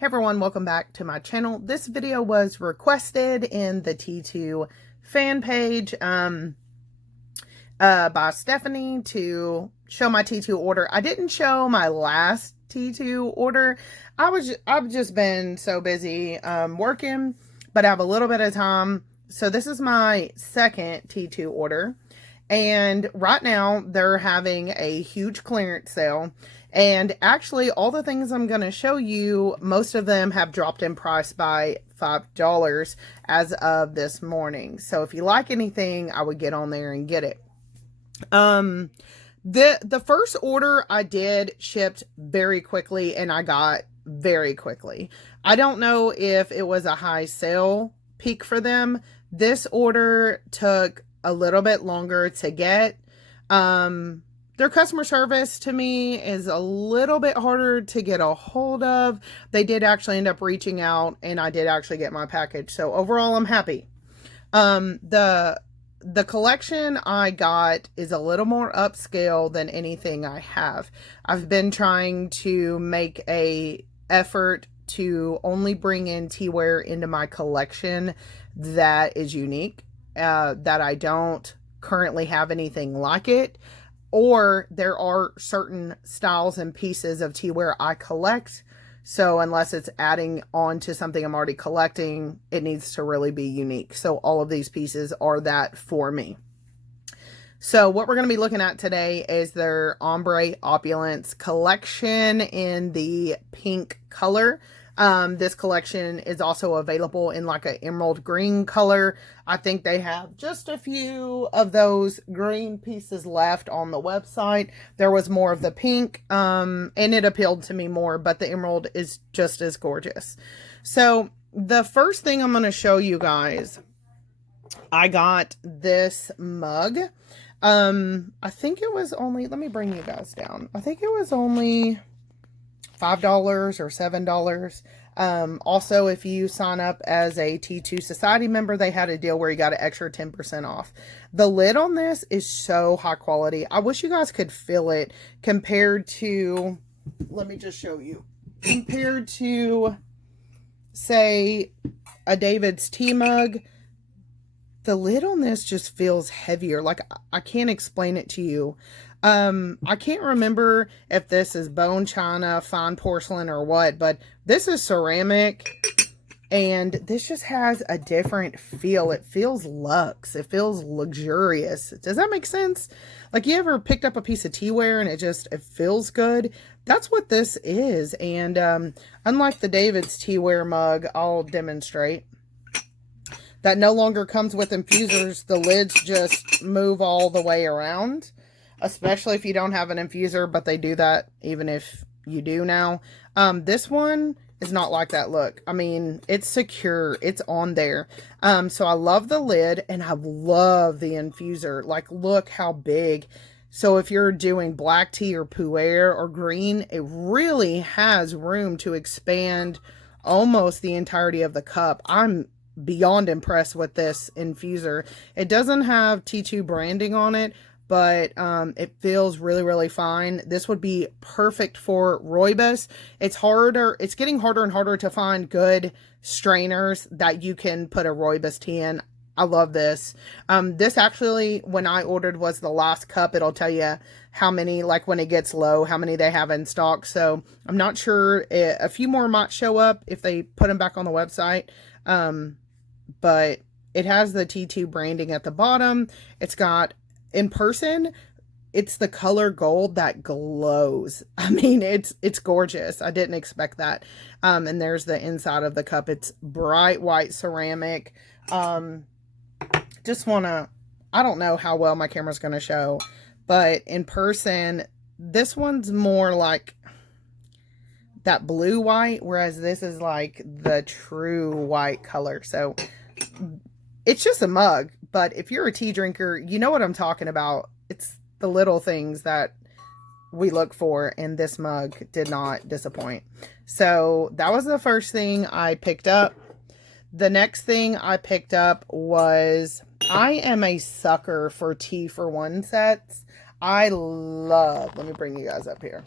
Hey everyone, welcome back to my channel. This video was requested in the T2 fan page by Stephanie to show my T2 order. I didn't show my last T2 order. I've just been so busy working, but I have a little bit of time. So this is my second T2 order. And right now they're having a huge clearance sale. And actually all the things I'm going to show you, most of them have dropped in price by $5 as of this morning. So if you like anything, I would get on there and get it. The first order I did shipped very quickly and I got very quickly. I don't know if it was a high sale peak for them. This order took a little bit longer to get. Their customer service to me is a little bit harder to get a hold of. They did actually end up reaching out and I did actually get my package. So overall, I'm happy. The collection I got is a little more upscale than anything I have. I've been trying to make a effort to only bring in teaware into my collection that is unique, that I don't currently have anything like it, or there are certain styles and pieces of teaware I collect. So unless it's adding on to something I'm already collecting, it needs to really be unique. So all of these pieces are that for me. So what we're going to be looking at today is their Ombre Opulence collection in the pink color. This collection is also available in like an emerald green color. I think they have just a few of those green pieces left on the website. There was more of the pink, and it appealed to me more, but the emerald is just as gorgeous. So the first thing I'm going to show you guys, I got this mug. I think it was only, let me bring you guys down. I think it was only $5 or $7. Also, if you sign up as a T2 Society member, they had a deal where you got an extra 10% off. The lid on this is so high quality. I wish you guys could feel it compared to, let me just show you, compared to, say, a David's tea mug. The lid on this just feels heavier. Like, I can't explain it to you. I can't remember if this is bone china, fine porcelain, or what, but this is ceramic, and this just has a different feel. It feels luxe. It feels luxurious. Does that make sense? Like, you ever picked up a piece of teaware and it feels good? That's what this is. And unlike the David's teaware mug, I'll demonstrate. That no longer comes with infusers. The lids just move all the way around, especially if you don't have an infuser, but they do that even if you do now. This one is not like that. Look, I mean, it's secure. It's on there. So I love the lid and I love the infuser. Like, look how big. So if you're doing black tea or pu'er or green, it really has room to expand almost the entirety of the cup. I'm beyond impressed with this infuser. It doesn't have T2 branding on it, but it feels really, really fine. This would be perfect for rooibos. It's getting harder and harder to find good strainers that you can put a rooibos tea in. I love this. This actually, when I ordered, was the last cup. It'll tell you how many, like when it gets low, how many they have in stock. So I'm not sure. A few more might show up if they put them back on the website. But it has the T2 branding at the bottom. It's got, in person, it's the color gold that glows. I mean, it's gorgeous. I didn't expect that. And there's the inside of the cup. It's bright white ceramic. Just want to, I don't know how well my camera's going to show, but in person, this one's more like that blue white, whereas this is like the true white color. So it's just a mug, but if you're a tea drinker, you know what I'm talking about. It's the little things that we look for, and this mug did not disappoint. So that was the first thing I picked up. The next thing I picked up was, I am a sucker for tea for one sets. I love, let me bring you guys up here.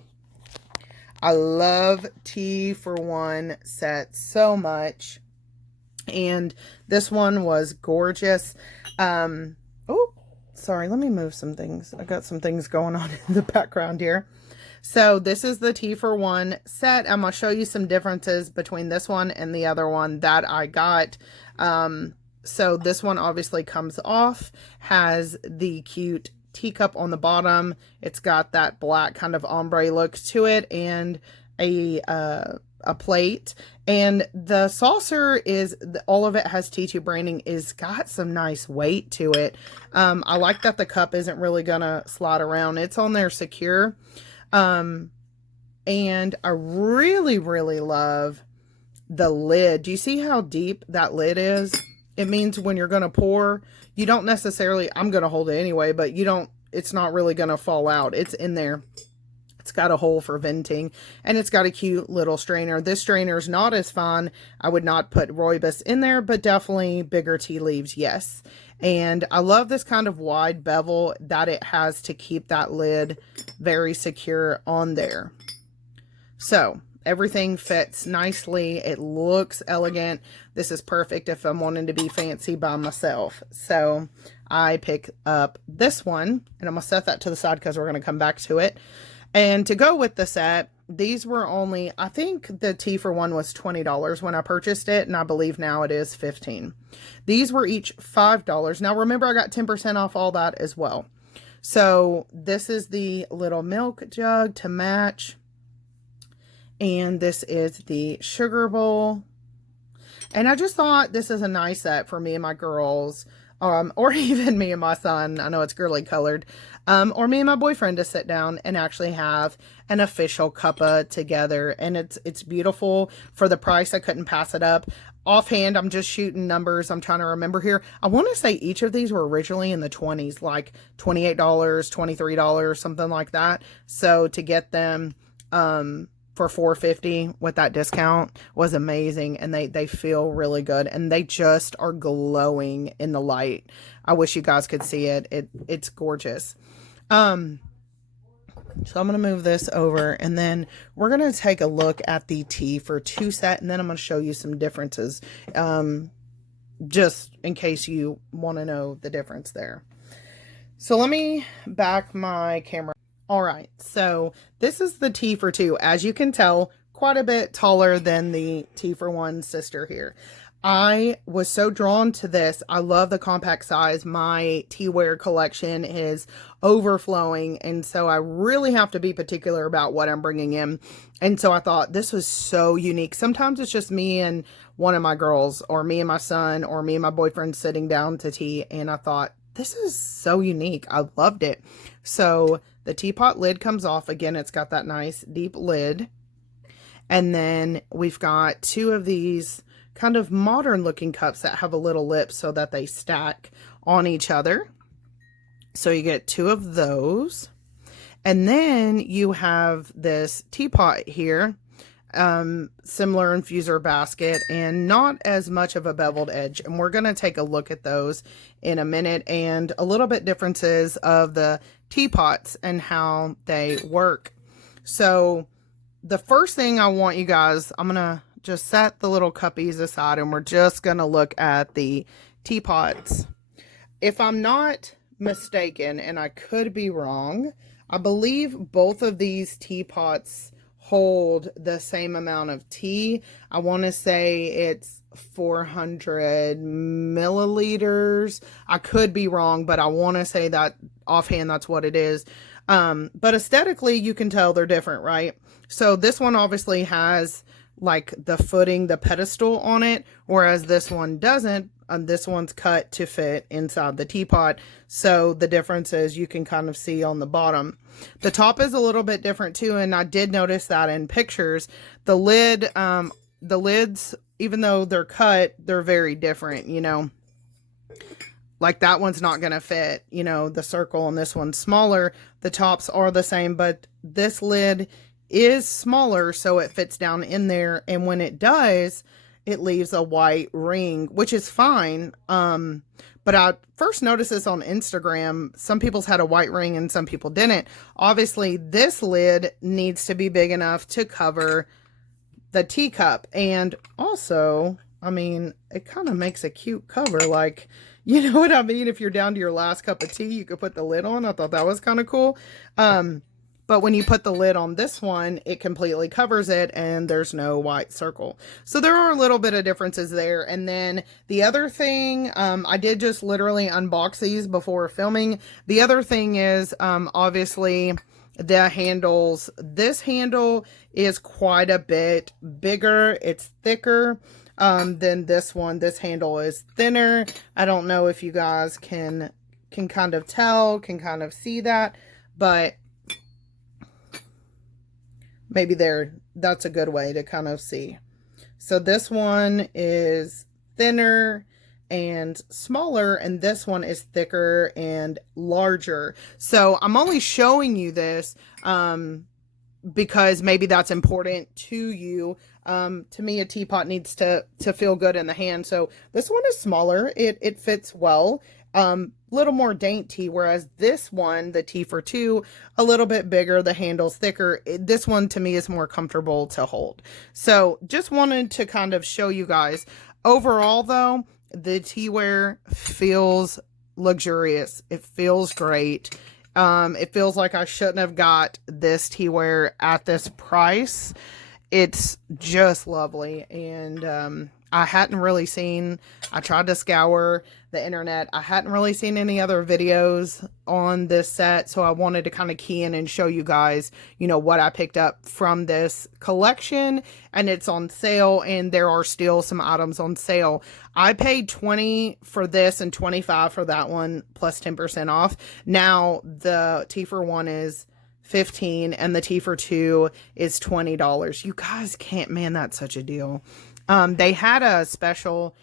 I love tea for one sets so much. And this one was gorgeous. Oh, sorry, let me move some things. I got some things going on in the background here. So this is the tea for one set. I'm going to show you some differences between this one and the other one that I got. So this one obviously comes off, has the cute teacup on the bottom. It's got that black kind of ombre look to it, and a plate. And the saucer is, all of it has T2 branding, is got some nice weight to it. I like that the cup isn't really gonna slide around. It's on there secure. And I really, really love the lid. Do you see how deep that lid is? It means when you're gonna pour, you don't necessarily, I'm gonna hold it anyway, but you don't, it's not really gonna fall out. It's in there. It's got a hole for venting, and it's got a cute little strainer. This strainer is not as fine. I would not put rooibos in there, but definitely bigger tea leaves, yes. And I love this kind of wide bevel that it has to keep that lid very secure on there. So everything fits nicely. It looks elegant. This is perfect if I'm wanting to be fancy by myself. So I pick up this one, and I'm going to set that to the side because we're going to come back to it. And to go with the set, these were only, I think the tea for one was $20 when I purchased it, and I believe now it is $15. These were each $5. Now remember, I got 10% off all that as well. So this is the little milk jug to match. And this is the sugar bowl. And I just thought this is a nice set for me and my girls, or even me and my son. I know it's girly colored. Or me and my boyfriend to sit down and actually have an official cuppa together. And it's beautiful for the price. I couldn't pass it up. Offhand, I'm just shooting numbers. I'm trying to remember here. I want to say each of these were originally in the 20s, like $28, $23, something like that. So to get them, for $4.50 with that discount was amazing, and they feel really good, and they just are glowing in the light. I wish you guys could see it. It's gorgeous. So I'm going to move this over, and then we're going to take a look at the tea for two set, and then I'm going to show you some differences, just in case you want to know the difference there. So let me back my camera. All right, so this is the tea for two. As you can tell, quite a bit taller than the tea for one sister here. I was so drawn to this. I love the compact size. My teaware collection is overflowing, and so I really have to be particular about what I'm bringing in. And so I thought this was so unique. Sometimes it's just me and one of my girls, or me and my son, or me and my boyfriend sitting down to tea, and I thought, this is so unique. I loved it. So the teapot lid comes off. Again, it's got that nice deep lid. And then we've got two of these kind of modern looking cups that have a little lip so that they stack on each other. So you get two of those. And then you have this teapot here, similar infuser basket, and not as much of a beveled edge. And we're going to take a look at those in a minute, and a little bit differences of the teapots and how they work. So the first thing I want you guys, I'm going to just set the little cuppies aside, and we're just going to look at the teapots. If I'm not mistaken, and I could be wrong, I believe both of these teapots hold the same amount of tea. I want to say it's 400 milliliters. I could be wrong, but I want to say that offhand that's what it is. But aesthetically, you can tell they're different, right? So this one obviously has like the footing, the pedestal on it, whereas this one doesn't. This one's cut to fit inside the teapot. So the difference is you can kind of see on the bottom. The top is a little bit different too, and I did notice that in pictures. The lid, the lids, even though they're cut, they're very different, you know. Like that one's not going to fit, you know, the circle, and this one's smaller. The tops are the same, but this lid is smaller, so it fits down in there. And when it does, it leaves a white ring, which is fine. But I first noticed this on Instagram. Some people's had a white ring and some people didn't. Obviously, this lid needs to be big enough to cover the teacup. And also, I mean, it kind of makes a cute cover. Like, you know what I mean? If you're down to your last cup of tea, you could put the lid on. I thought that was kind of cool. But when you put the lid on this one, it completely covers it and there's no white circle. So there are a little bit of differences there. And then the other thing, I did just literally unbox these before filming. The other thing is, obviously, the handles. This handle is quite a bit bigger. It's thicker than this one. This handle is thinner. I don't know if you guys can kind of tell, can kind of see that, but maybe that's a good way to kind of see. So this one is thinner and smaller, and this one is thicker and larger. So I'm only showing you this because maybe that's important to you. To me, a teapot needs to feel good in the hand. So this one is smaller. It fits well. Little more dainty, whereas this one, the Tea for Two, a little bit bigger, the handle's thicker. This one to me is more comfortable to hold. So just wanted to kind of show you guys. Overall though, the teaware feels luxurious. It feels great. It feels like I shouldn't have got this teaware at this price. It's just lovely. And I hadn't really seen, I tried to scour the internet. I hadn't really seen any other videos on this set. So I wanted to kind of key in and show you guys, you know, what I picked up from this collection. And it's on sale, and there are still some items on sale. I paid $20 for this and $25 for that one, plus 10% off. Now the Tea for One is $15 and the Tea for Two is $20. You guys can't, man, that's such a deal. They had a special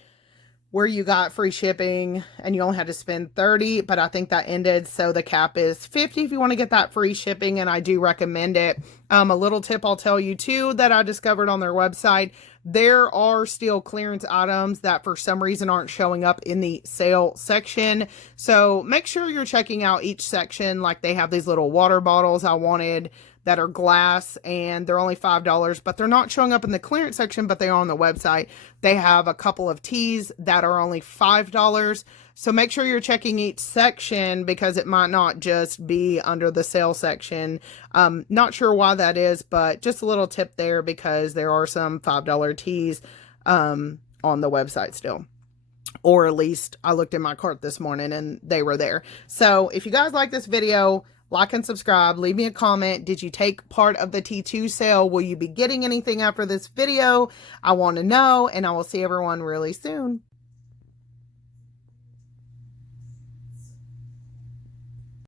where you got free shipping and you only had to spend $30, but I think that ended. So the cap is $50 if you want to get that free shipping, and I do recommend it. A little tip I'll tell you too that I discovered on their website, there are still clearance items that for some reason aren't showing up in the sale section. So make sure you're checking out each section. Like they have these little water bottles I wanted that are glass, and they're only $5, but they're not showing up in the clearance section, but they are on the website. They have a couple of teas that are only $5. So make sure you're checking each section because it might not just be under the sale section. Not sure why that is, but just a little tip there because there are some $5 teas on the website still. Or at least I looked in my cart this morning and they were there. So if you guys like this video, like and subscribe. Leave me a comment. Did you take part of the T2 sale? Will you be getting anything after this video? I want to know, and I will see everyone really soon.